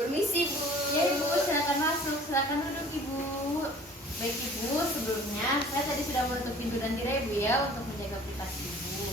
Permisi Bu. Ya Ibu, silakan masuk, silakan duduk Ibu. Baik Ibu, sebelumnya saya tadi sudah menutup pintu dan tirai Ibu ya untuk menjaga privasi Ibu.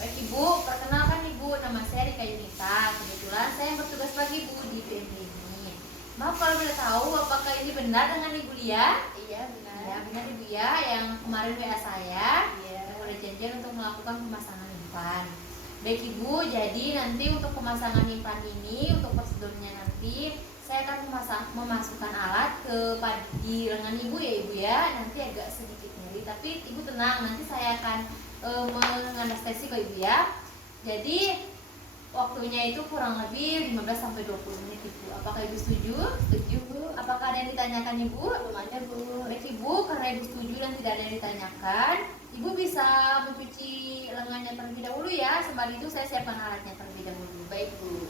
Baik Ibu, perkenalkan Ibu, nama saya Rika Yunita. Kebetulan saya yang bertugas pagi Ibu di PMB ini. Maaf kalau boleh tahu, apakah ini benar dengan Ibu Lia? Iya benar. Ya benar Ibu ya, yang kemarin WA saya. Iya. Yang udah janjian untuk melakukan pemasangan impan. Baik Ibu, jadi nanti untuk pemasangan impan ini, untuk prosedurnya nanti saya akan memasukkan alat di lengan Ibu ya Ibu ya. Nanti agak sedikit nyeri, tapi Ibu tenang, nanti saya akan menganestesi kok Ibu ya. Jadi waktunya itu kurang lebih 15-20 menit Ibu. Apakah Ibu setuju? Setuju Bu. Apakah ada yang ditanyakan Ibu? Belum ada Bu. Baik Ibu, karena Ibu setuju dan tidak ada yang ditanyakan, Ibu bisa mencuci lengannya terlebih dahulu ya. Sembari itu saya siapkan alatnya terlebih dahulu. Baik Bu.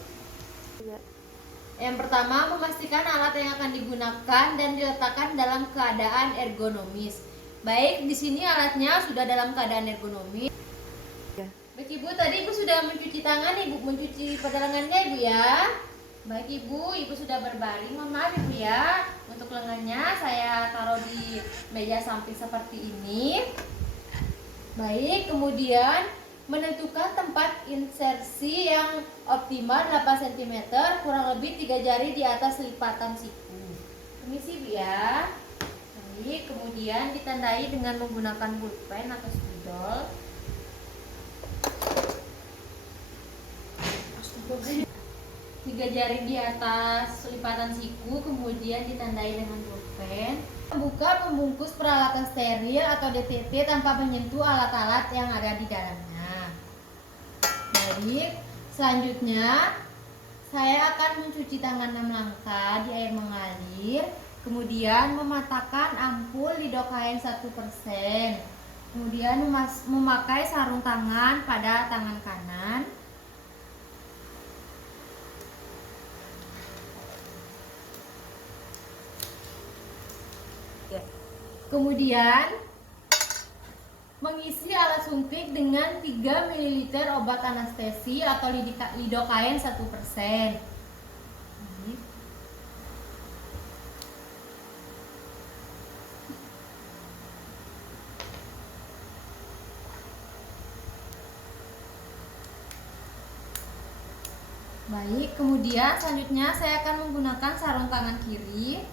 Yang pertama, memastikan alat yang akan digunakan dan diletakkan dalam keadaan ergonomis. Baik, di sini alatnya sudah dalam keadaan ergonomis. Ya. Baik Ibu, tadi Ibu sudah mencuci tangan, Ibu mencuci pada lengannya Ibu ya. Baik Ibu sudah berbaring. Mohon maaf Ibu ya, untuk lengannya saya taruh di meja samping seperti ini. Baik, kemudian menentukan tempat insersi yang optimal 8 cm, kurang lebih 3 jari di atas lipatan siku. Permisi Bu ya. Baik, kemudian ditandai dengan menggunakan pulpen atau spidol. 3 jari di atas lipatan siku, kemudian ditandai dengan pulpen. Membuka pembungkus peralatan steril atau DTP tanpa menyentuh alat-alat yang ada di dalamnya. Baik, selanjutnya saya akan mencuci tangan 6 langkah di air mengalir. Kemudian mematahkan ampul lidocaine 1%. Kemudian memakai sarung tangan pada tangan kanan. Kemudian mengisi alat suntik dengan 3 ml obat anestesi atau lidocaine 1%. Baik, kemudian selanjutnya saya akan menggunakan sarung tangan kiri.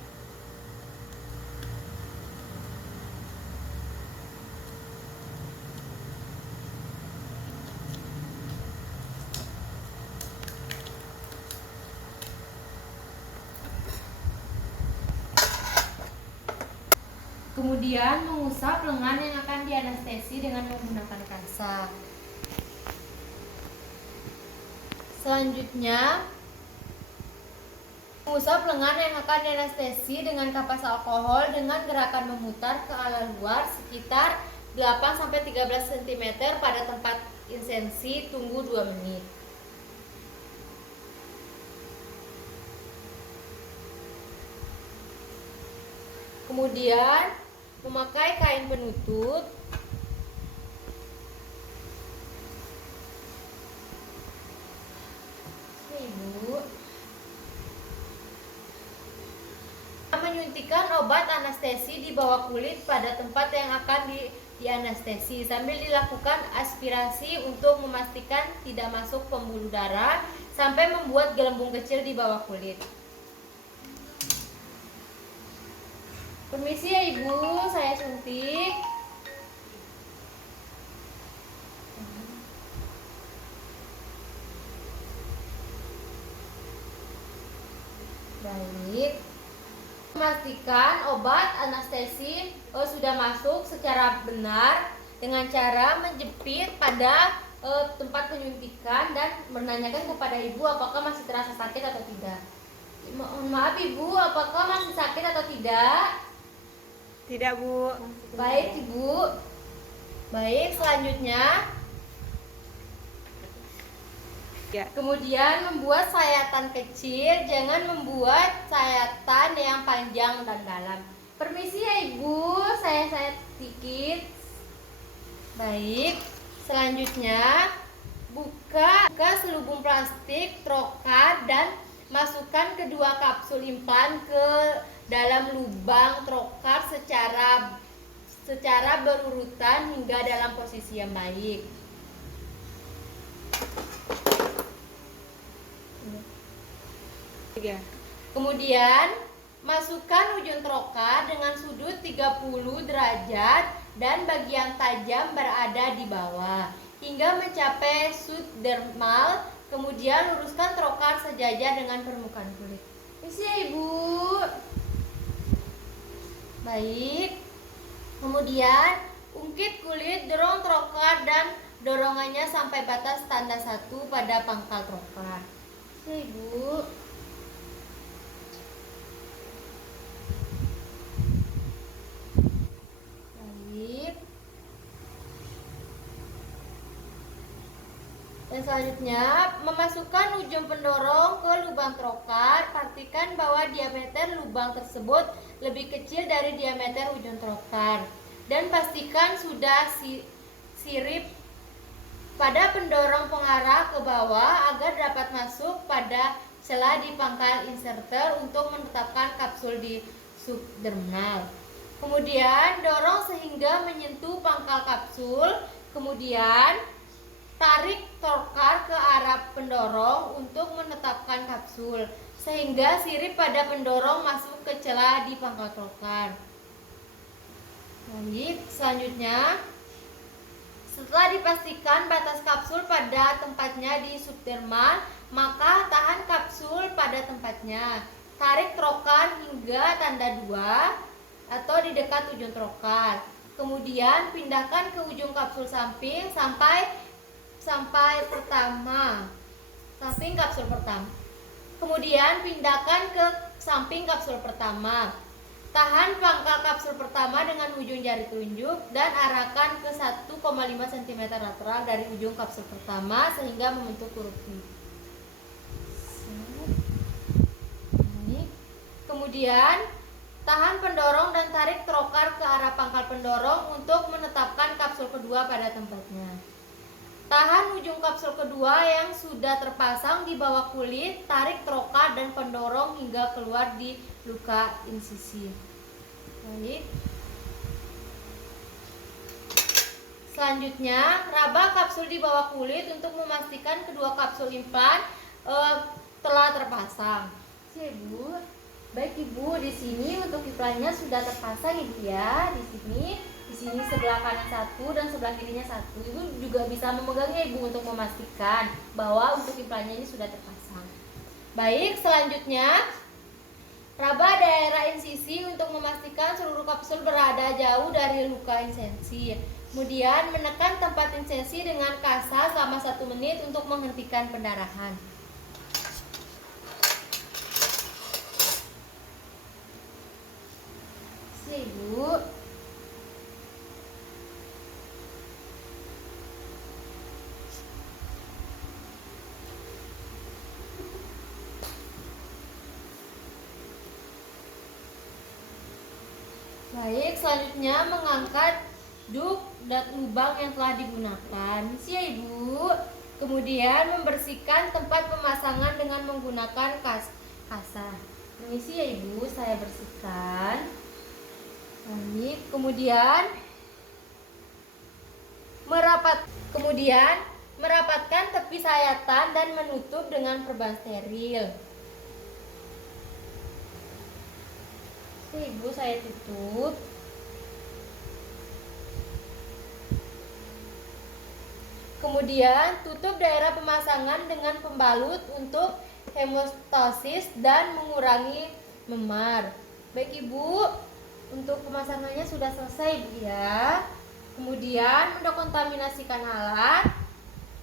Kemudian mengusap lengan yang akan dianestesi dengan menggunakan kansa. Selanjutnya, mengusap lengan yang akan dianestesi dengan kapas alkohol dengan gerakan memutar ke arah luar sekitar 8-13 cm pada tempat insensi. Tunggu 2 menit. Kemudian memakai kain penutup. Ibu menyuntikkan obat anestesi di bawah kulit pada tempat yang akan dianestesi sambil dilakukan aspirasi untuk memastikan tidak masuk pembuluh darah sampai membuat gelembung kecil di bawah kulit. Permisi ya Ibu, saya suntik. Baik. Memastikan obat anestesi sudah masuk secara benar dengan cara menjepit pada tempat penyuntikan dan menanyakan kepada Ibu apakah masih terasa sakit atau tidak. Mohon maaf Ibu, apakah masih sakit atau tidak? Tidak Bu. Baik Ibu. Baik, selanjutnya Ya. kemudian membuat sayatan kecil, jangan membuat sayatan yang panjang dan dalam. Permisi ya Ibu, saya sedikit. Baik, selanjutnya buka selubung plastik trocar dan Masukkan kedua kapsul implan ke dalam lubang trokar secara berurutan hingga dalam posisi yang baik. Kemudian masukkan ujung trokar dengan sudut 30 derajat dan bagian tajam berada di bawah hingga mencapai subdermal. Kemudian luruskan trokar sejajar dengan permukaan kulit. Isi ya Ibu. Baik. Kemudian ungkit kulit, dorong trokar dan dorongannya sampai batas tanda 1 pada pangkal trokar. Isi ya Ibu. Dan selanjutnya, memasukkan ujung pendorong ke lubang trokar. Pastikan bahwa diameter lubang tersebut lebih kecil dari diameter ujung trokar. Dan pastikan sudah sirip pada pendorong pengarah ke bawah agar dapat masuk pada celah di pangkal inserter untuk menetapkan kapsul di subdermal. Kemudian dorong sehingga menyentuh pangkal kapsul. Kemudian tarik trokar ke arah pendorong untuk menetapkan kapsul sehingga sirip pada pendorong masuk ke celah di pangkal trokar. Baik, selanjutnya setelah dipastikan batas kapsul pada tempatnya di subdermal, maka tahan kapsul pada tempatnya. Tarik trokar hingga tanda 2 atau di dekat ujung trokar. Kemudian pindahkan ke ujung kapsul samping sampai samping kapsul pertama. Kemudian pindahkan ke samping kapsul pertama. Tahan pangkal kapsul pertama dengan ujung jari telunjuk dan arahkan ke 1,5 cm lateral dari ujung kapsul pertama sehingga membentuk huruf I. Kemudian tahan pendorong dan tarik trokar ke arah pangkal pendorong untuk menetapkan kapsul kedua pada tempatnya. Tahan ujung kapsul kedua yang sudah terpasang di bawah kulit, tarik trokar dan pendorong hingga keluar di luka insisi. Baik. Selanjutnya, raba kapsul di bawah kulit untuk memastikan kedua kapsul implan telah terpasang. Ibu, baik Ibu, di sini untuk implannya sudah terpasang Ibu ya. Di sini sebelah kanan 1 dan sebelah kirinya 1. Ibu juga bisa memegangnya Ibu untuk memastikan bahwa untuk implannya ini sudah terpasang. Baik, selanjutnya raba daerah insisi untuk memastikan seluruh kapsul berada jauh dari luka insisi. Kemudian menekan tempat insisi dengan kasa selama 1 menit untuk menghentikan pendarahan. Ibu. Baik, selanjutnya mengangkat duk dan lubang yang telah digunakan. Isi ya Ibu. Kemudian membersihkan tempat pemasangan dengan menggunakan kasa. Permisi ya Ibu, saya bersihkan. Baik, kemudian merapatkan tepi sayatan dan menutup dengan perban steril. Ibu, saya tutup. Kemudian tutup daerah pemasangan dengan pembalut untuk hemostasis dan mengurangi memar. Baik Ibu, untuk pemasangannya sudah selesai Ibu ya. Kemudian mendekontaminasikan alat.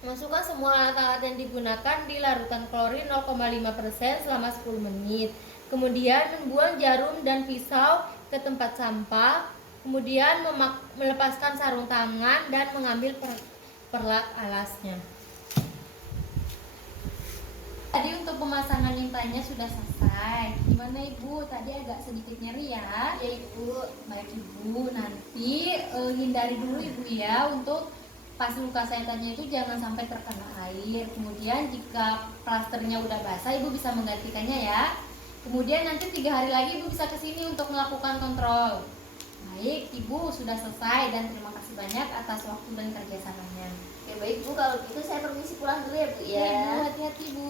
Masukkan semua alat-alat yang digunakan di larutan klorin 0,5% selama 10 menit. Kemudian membuang jarum dan pisau ke tempat sampah. Kemudian melepaskan sarung tangan dan mengambil perlak alasnya. Tadi untuk pemasangan implannya sudah selesai. Gimana Ibu? Tadi agak sedikit nyeri ya? Ya Ibu. Baik Ibu, nanti hindari dulu Ibu ya untuk pas luka sayatannya itu jangan sampai terkena air. Kemudian jika plasternya udah basah, ibu bisa menggantikannya ya. Kemudian nanti 3 hari lagi ibu bisa kesini untuk melakukan kontrol. Baik, ibu sudah selesai dan terima kasih banyak atas waktu dan kerjasamanya. Ya baik Bu, kalau gitu saya permisi pulang dulu ya Bu Ya, ya. ibu hati-hati bu.